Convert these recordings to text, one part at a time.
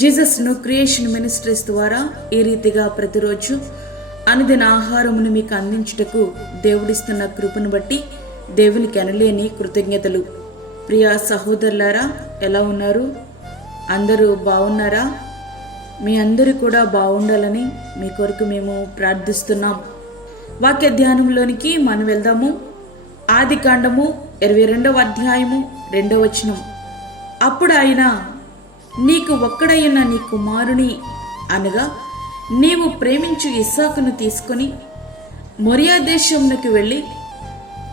జీసస్ను creation ministries ద్వారా ఈ రీతిగా ప్రతిరోజు అనుదిన ఆహారమును మీకు అందించుటకు దేవుడిస్తున్న కృపను బట్టి దేవునికి అనలేని కృతజ్ఞతలు. ప్రియ సహోదరులారా, ఎలా ఉన్నారు? అందరూ బాగున్నారా? మీ అందరూ కూడా బాగుండాలని మీ కొరకు మేము ప్రార్థిస్తున్నాం. వాక్య ధ్యానంలోనికి మనం వెళ్దాము. ఆదికాండము 22వ అధ్యాయము 2వ వచనం. అప్పుడు ఆయన, నీకు ఒక్కడైన నీ కుమారుని అనగా నీవు ప్రేమించు ఇస్సాకును తీసుకుని మొరియా దేశమునకు వెళ్ళి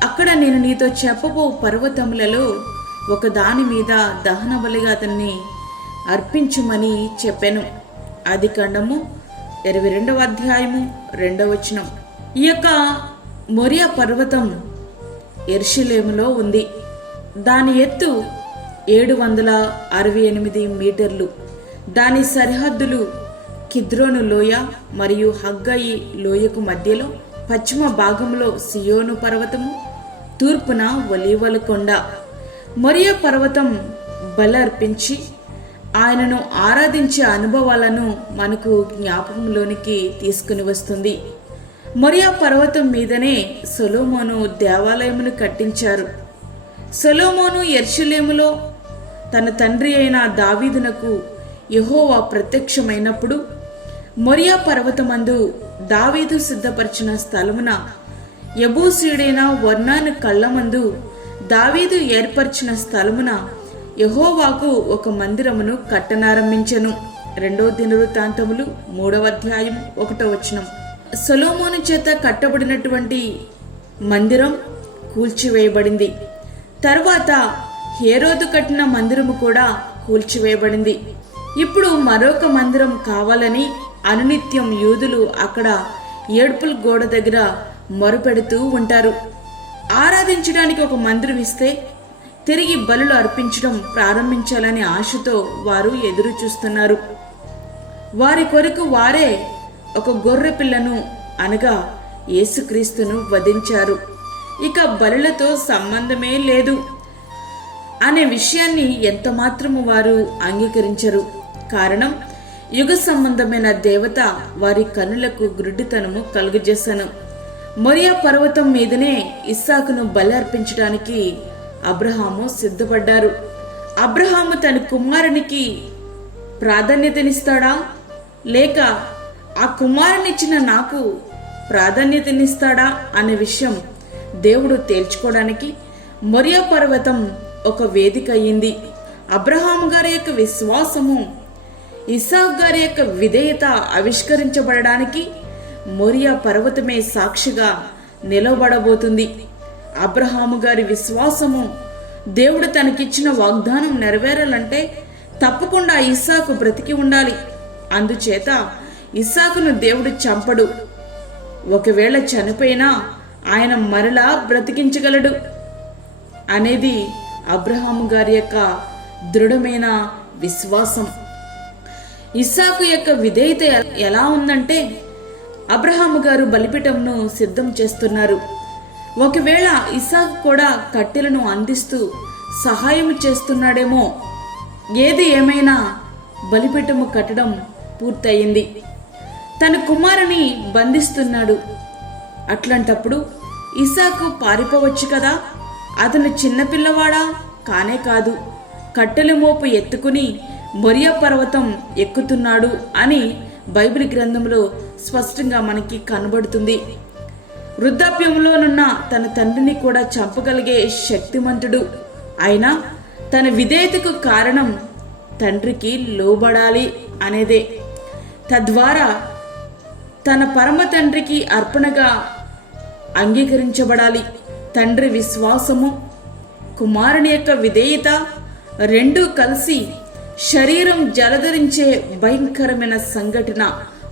అక్కడ నేను నీతో చెప్పబో పర్వతములలో ఒక దాని మీద దహన బలిగా అతన్ని అర్పించుమని చెప్పాను. ఆదికాండము 22వ అధ్యాయము 2వ వచనం. ఈ యొక్క మొరియా పర్వతం యెరూషలేములో ఉంది. దాని ఎత్తు 768 మీటర్లు. దాని సరిహద్దులు కిద్రోను లోయ మరియు హగ్గయి లోయకు మధ్యలో, పశ్చిమ భాగంలో సియోను పర్వతము, తూర్పున ఒలీవల కొండ. మొరియా పర్వతం బలి అర్పించి ఆయనను ఆరాధించే అనుభవాలను మనకు జ్ఞాపకంలోనికి తీసుకుని వస్తుంది. మొరియా పర్వతం మీదనే సొలొమోను దేవాలయమును కట్టించారు. సొలొమోను యెరూషలేములో తన తండ్రి అయిన దావీదునకు యెహోవా ప్రత్యక్షమైనప్పుడు మొరియా పర్వతమందు దావీదు సిద్ధపరిచిన స్థలమున యెబూసీయుడైన ఒర్నాను కళ్ళమందు దావీదు ఏర్పరిచిన స్థలమున యెహోవాకు ఒక మందిరమును కట్టనారంభించెను. 2వ దినవృత్తాంతములు 3వ అధ్యాయం 1వ వచనం. సొలొమోను చేత కట్టబడినటువంటి మందిరం కూల్చివేయబడింది. తర్వాత హేరోదు కట్టిన మందిరము కూడా కూల్చివేయబడింది. ఇప్పుడు మరొక మందిరం కావాలని అనునిత్యం యూదులు అక్కడ ఏడ్పుల గోడ దగ్గర మొరపెడుతూ ఉంటారు. ఆరాధించడానికి ఒక మందిరం ఇస్తే తిరిగి బలులు అర్పించడం ప్రారంభించాలనే ఆశతో వారు ఎదురు చూస్తున్నారు. వారి కొరకు వారే ఒక గొర్రె పిల్లను అనగా యేసుక్రీస్తును వధించారు. ఇక బలులతో సంబంధమే లేదు అనే విషయాన్ని ఎంత మాత్రము వారు అంగీకరించరు. కారణం, యుగ సంబంధమైన దేవత వారి కనులకు గుడ్డితనము కలుగజేశాను. మొరియా పర్వతం మీదనే ఇస్సాకును బలి అర్పించడానికి అబ్రహాము సిద్ధపడ్డారు. అబ్రహాము తన కుమారునికి ప్రాధాన్యతనిస్తాడా, లేక ఆ కుమారునిచ్చిన నాకు ప్రాధాన్యతనిస్తాడా అనే విషయం దేవుడు తేల్చుకోవడానికి మొరియా పర్వతం ఒక వేదిక అయ్యింది. అబ్రహాము గారి యొక్క విశ్వాసము, ఇస్సాకు గారి యొక్క విధేయత ఆవిష్కరించబడడానికి మొరియా పర్వతమే సాక్షిగా నిలబడబోతుంది. అబ్రహాము గారి విశ్వాసము, దేవుడు తనకిచ్చిన వాగ్దానం నెరవేరాలంటే తప్పకుండా ఇస్సాకు బ్రతికి ఉండాలి. అందుచేత ఇస్సాకును దేవుడు చంపడు. ఒకవేళ చనిపోయినా ఆయన మరలా బ్రతికించగలడు అనేది అబ్రహాము గారి యొక్క దృఢమైన విశ్వాసం. ఇస్సాకు యొక్క విధేయత ఎలా ఉందంటే, అబ్రహాము గారు బలిపీఠంను సిద్ధం చేస్తున్నారు. ఒకవేళ ఇస్సాకు కూడా కట్టెలను అందిస్తూ సహాయం చేస్తున్నాడేమో. ఏది ఏమైనా బలిపీఠము కట్టడం పూర్తయింది. తన కుమారుని బంధిస్తున్నాడు. అట్లాంటప్పుడు ఇస్సాకు పారిపోవచ్చు కదా. అతను చిన్నపిల్లవాడా? కానే కాదు. కట్టెల మోపు ఎత్తుకుని మొరియా పర్వతం ఎక్కుతున్నాడు అని బైబిల్ గ్రంథంలో స్పష్టంగా మనకి కనబడుతుంది. వృద్ధాప్యంలోనున్న తన తండ్రిని కూడా చంపగలిగే శక్తిమంతుడు. అయినా తన విధేయతకు కారణం తండ్రికి లోబడాలి అనేదే. తద్వారా తన పరమ తండ్రికి అర్పణగా అంగీకరించబడాలి. తండ్రి విశ్వాసము, కుమారుని యొక్క విధేయత రెండూ కలిసి శరీరం జలధరించే భయంకరమైన సంఘటన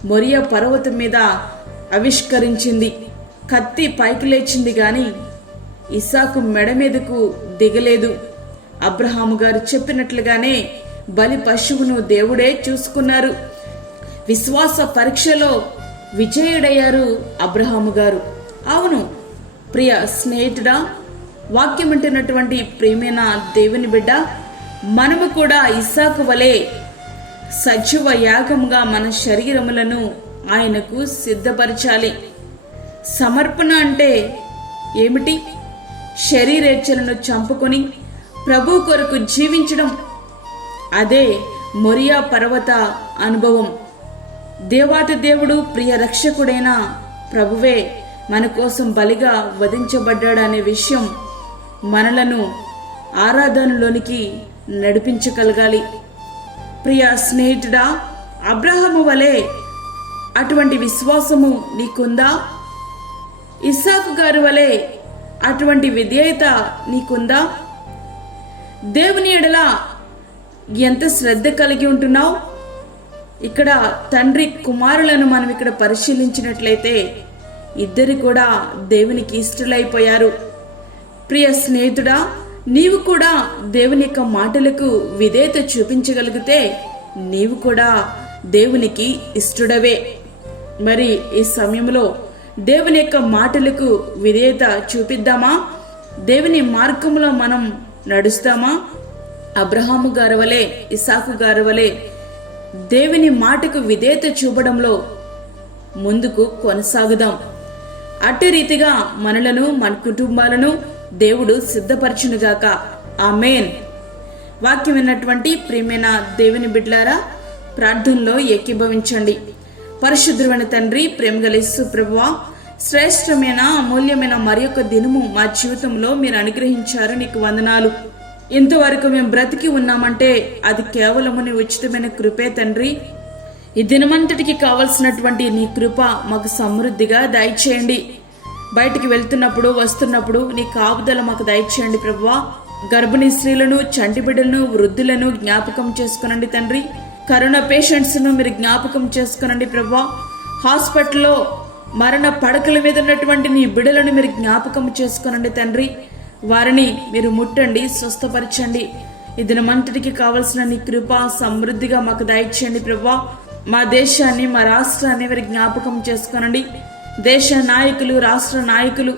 మొరియా పర్వతం మీద ఆవిష్కరించింది. కత్తి పైకి లేచింది గాని ఇస్సాకు మెడ మీదకు దిగలేదు. అబ్రహాము గారు చెప్పినట్లుగానే బలి పశువును దేవుడే చూసుకున్నారు. విశ్వాస పరీక్షలో విజయుడయ్యారు అబ్రహాము గారు. అవును ప్రియ స్నేహితుడా, వాక్యం వింటున్నటువంటి ప్రియమైన దేవుని బిడ్డ, మనము కూడా ఇస్సాకు వలె సజీవ యాగముగా మన శరీరములను ఆయనకు సిద్ధపరచాలి. సమర్పణ అంటే ఏమిటి? శరీరేచ్ఛలను చంపుకొని ప్రభు కొరకు జీవించడం. అదే మొరియా పర్వత అనుభవం. దేవాతి దేవుడు ప్రియ రక్షకుడైన ప్రభువే మన కోసం బలిగా వధించబడ్డాడనే విషయం మనలను ఆరాధనలోనికి నడిపించగలగాలి. ప్రియ స్నేహితుడా, అబ్రహాము వలె అటువంటి విశ్వాసము నీకుందా? ఇస్సాకు గారి వలె అటువంటి విధేయత నీకుందా? దేవుని ఎడల ఎంత శ్రద్ధ కలిగి ఉంటున్నావు? ఇక్కడ తండ్రి కుమారులను మనం ఇక్కడ పరిశీలించినట్లయితే ఇద్దరు కూడా దేవునికి ఇష్టలైపోయారు. ప్రియ స్నేహితుడా, నీవు కూడా దేవుని యొక్క మాటలకు విధేయత చూపించగలిగితే నీవు కూడా దేవునికి ఇష్టడవే. మరి ఈ సమయంలో దేవుని యొక్క మాటలకు విధేయత చూపిద్దామా? దేవుని మార్గంలో మనం నడుస్తామా? అబ్రహాము గారి వలె, ఇస్సాకు గారి వలె దేవుని మాటకు విధేయత చూపడంలో ముందుకు కొనసాగుదాం. అట్టి రీతిగా మనలను, మన కుటుంబాలను దేవుడు సిద్ధపరచునుగాక. ఆమేన్. వాక్యం విన్నటువంటి ప్రియమైన దేవుని బిడ్డలారా, ప్రార్థనలో ఏకీభవించండి. పరిశుద్ధమైన తండ్రి, ప్రేమగల యేసు ప్రభువా, శ్రేష్టమైన అమూల్యమైన మరి యొక్క దినము మా జీవితంలో మీరు అనుగ్రహించారు. నీకు వందనాలు. ఇంతవరకు మేము బ్రతికి ఉన్నామంటే అది కేవలము నీ ఉచితమైన కృపే తండ్రి. ఈ దినమంతటికి కావలసినటువంటి నీ కృప మాకు సమృద్ధిగా దయచేయండి. బయటికి వెళ్తున్నప్పుడు, వస్తున్నప్పుడు నీ కాపుదల మాకు దయచేయండి ప్రభువా. గర్భిణీ స్త్రీలను, చంటి బిడ్డలను, వృద్ధులను జ్ఞాపకం చేసుకునండి తండ్రి. కరోనా పేషెంట్స్ ను మీరు జ్ఞాపకం చేసుకునండి ప్రభువా. హాస్పిటల్లో మరణ పడకల మీద ఉన్నటువంటి నీ బిడ్డలను మీరు జ్ఞాపకం చేసుకునండి తండ్రి. వారిని మీరు ముట్టండి, స్వస్థపరచండి. ఈ దినమంతటికి కావలసిన నీ కృప సమృద్ధిగా మాకు దయచేయండి ప్రభువా. మా దేశాన్ని, మా రాష్ట్రాన్ని మీరు జ్ఞాపకం చేసుకునండి. దేశ నాయకులు, రాష్ట్ర నాయకులు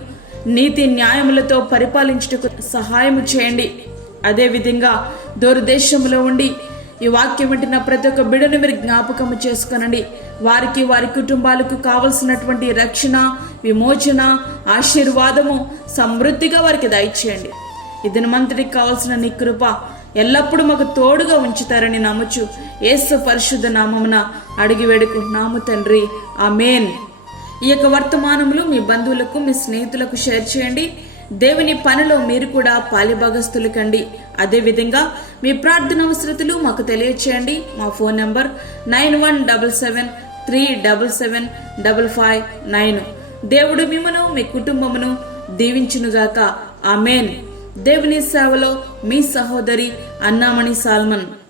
నీతి న్యాయములతో పరిపాలించుటకు సహాయం చేయండి. అదేవిధంగా దూరదేశంలో ఉండి ఈ వాక్యం వింటున్న ప్రతి ఒక్క బిడ్డను మీరు జ్ఞాపకం చేసుకునండి. వారికి, వారి కుటుంబాలకు కావలసినటువంటి రక్షణ, విమోచన, ఆశీర్వాదము సమృద్ధిగా వారికి దయచేయండి. ఈ దినమంతటికి కావలసిన నీ కృప ఎల్లప్పుడూ మాకు తోడుగా ఉంచుతారని నమ్ముచు యేసు పరిశుద్ధ నామమున అడిగి వేడుకుంటున్నాము తండ్రి. ఆమేన్. ఈ యొక్క వర్తమానములు మీ బంధువులకు, మీ స్నేహితులకు షేర్ చేయండి. దేవుని పనిలో మీరు కూడా పాలిభాగస్తులు కండి. అదేవిధంగా మీ ప్రార్థన అవసరతలు మాకు తెలియచేయండి. మా ఫోన్ నంబర్ 9177377559. దేవుడు మిమ్మను, మీ కుటుంబమును దీవించునుగాక. ఆమేన్. దేవుని సేవలో మీ సహోదరి అన్నామణి సాల్మన్.